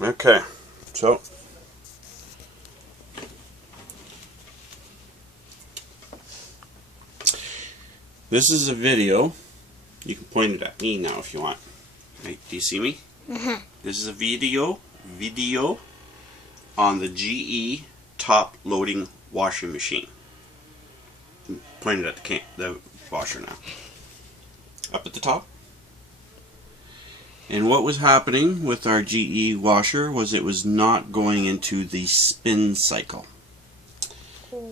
Okay, so this is a video. You can point it at me now if you want. Right, do you see me? Mm-hmm. This is a video on the GE top loading washing machine. Point it at the washer now. Up at the top. And what was happening with our GE washer was it was not going into the spin cycle.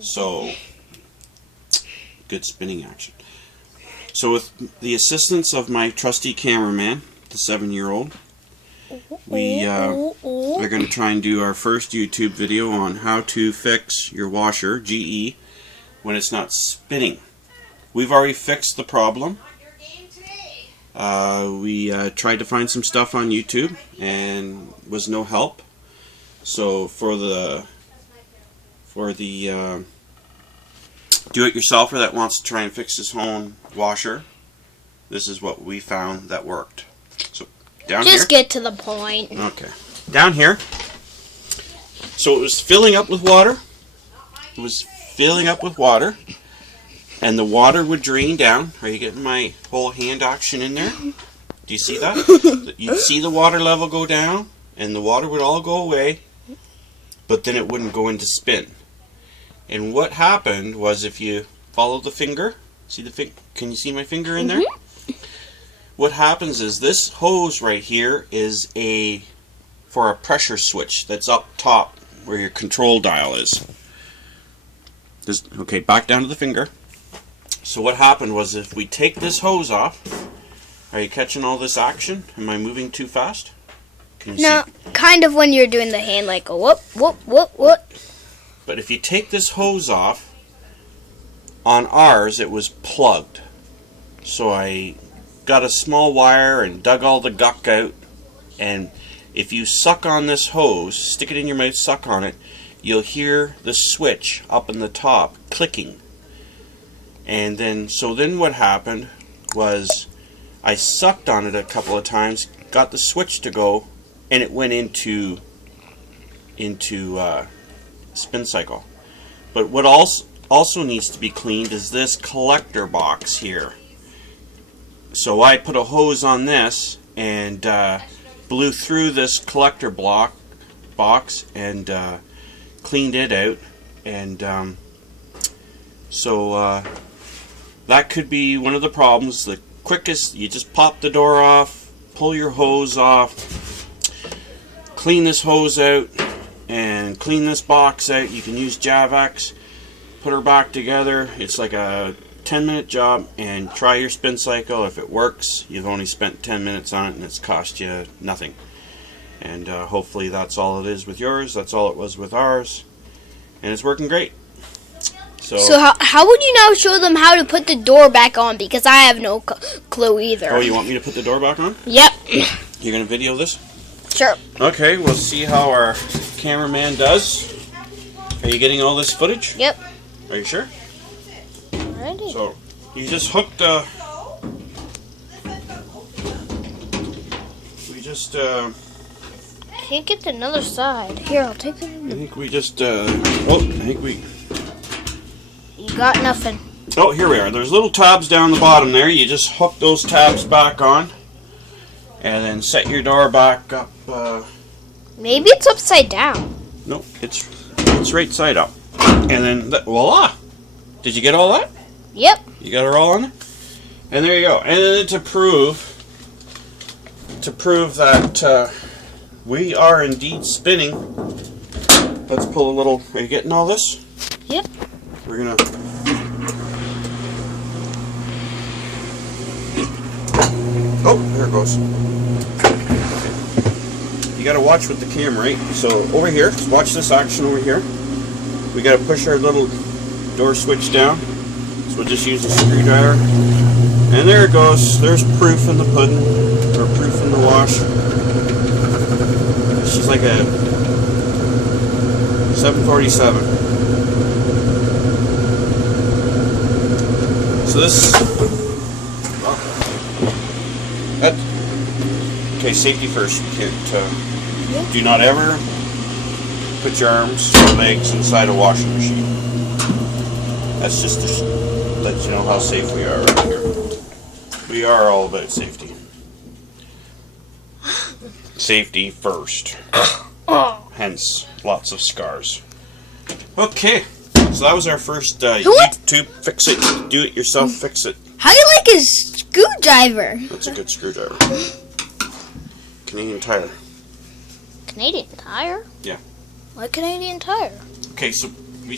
So, good spinning action. So with the assistance of my trusty cameraman, the 7-year-old, we're going to try and do our first YouTube video on how to fix your washer, GE, when it's not spinning. We've already fixed the problem. We tried to find some stuff on YouTube and was no help. So for the do-it-yourselfer that wants to try and fix his own washer, this is what we found that worked. So down here. Just get to the point. Okay. Down here. So it was filling up with water. It was filling up with water. And the water would drain down. Are you getting my whole hand action in there? Do you see that? You'd see the water level go down, and the water would all go away, but then it wouldn't go into spin. And what happened was, if you follow the finger, see the can you see my finger in there? What happens is this hose right here is for a pressure switch that's up top where your control dial is. Okay, back down to the finger. So what happened was, if we take this hose off, are you catching all this action? Am I moving too fast? Can you No, see? kind of when you're doing the hand, like a whoop, whoop, whoop, whoop. But if you take this hose off, on ours it was plugged. So I got a small wire and dug all the guck out, and if you suck on this hose, stick it in your mouth, suck on it, you'll hear the switch up in the top clicking. And then what happened was I sucked on it a couple of times, got the switch to go, and it went into spin cycle. But what also needs to be cleaned is this collector box here. So I put a hose on this and blew through this collector box and cleaned it out, and that could be one of the problems. The quickest, you just pop the door off, pull your hose off, clean this hose out, and clean this box out. You can use Javex, put her back together. It's like a 10-minute job, and try your spin cycle. If it works, you've only spent 10 minutes on it and it's cost you nothing. And hopefully that's all it is with yours. That's all it was with ours, and it's working great. So how would you now show them how to put the door back on? Because I have no clue either. Oh, you want me to put the door back on? Yep. You're going to video this? Sure. Okay, we'll see how our cameraman does. Are you getting all this footage? Yep. Are you sure? Alrighty. So, you just hooked we just Can't get to another side. Here, I'll take it. I think we just You got nothing. oh, here we are. There's little tabs down the bottom there. You just hook those tabs back on, and then set your door back up. Maybe it's upside down. No, it's right side up. And then, voila! Did you get all that? Yep. You got it all on there? And there you go. And then to prove that we are indeed spinning, let's pull a little. Are you getting all this? Yep. We're gonna. Oh, there it goes. Okay. You gotta watch with the camera, right? So over here, watch this action over here. We gotta push our little door switch down. So we'll just use a screwdriver. And there it goes. There's proof in the pudding, or proof in the wash. She's like a 747. So this, well, that, okay, safety first. You can't Yeah. Do not ever put your arms or legs inside a washing machine. That's just to let you know how safe we are right here. We are all about safety. Safety first. Hence, lots of scars. Okay, so that was our first YouTube fix it, do it yourself fix it. How do you like his screwdriver? That's a good screwdriver. Canadian Tire. Canadian Tire? Yeah. What Canadian Tire? Okay, so we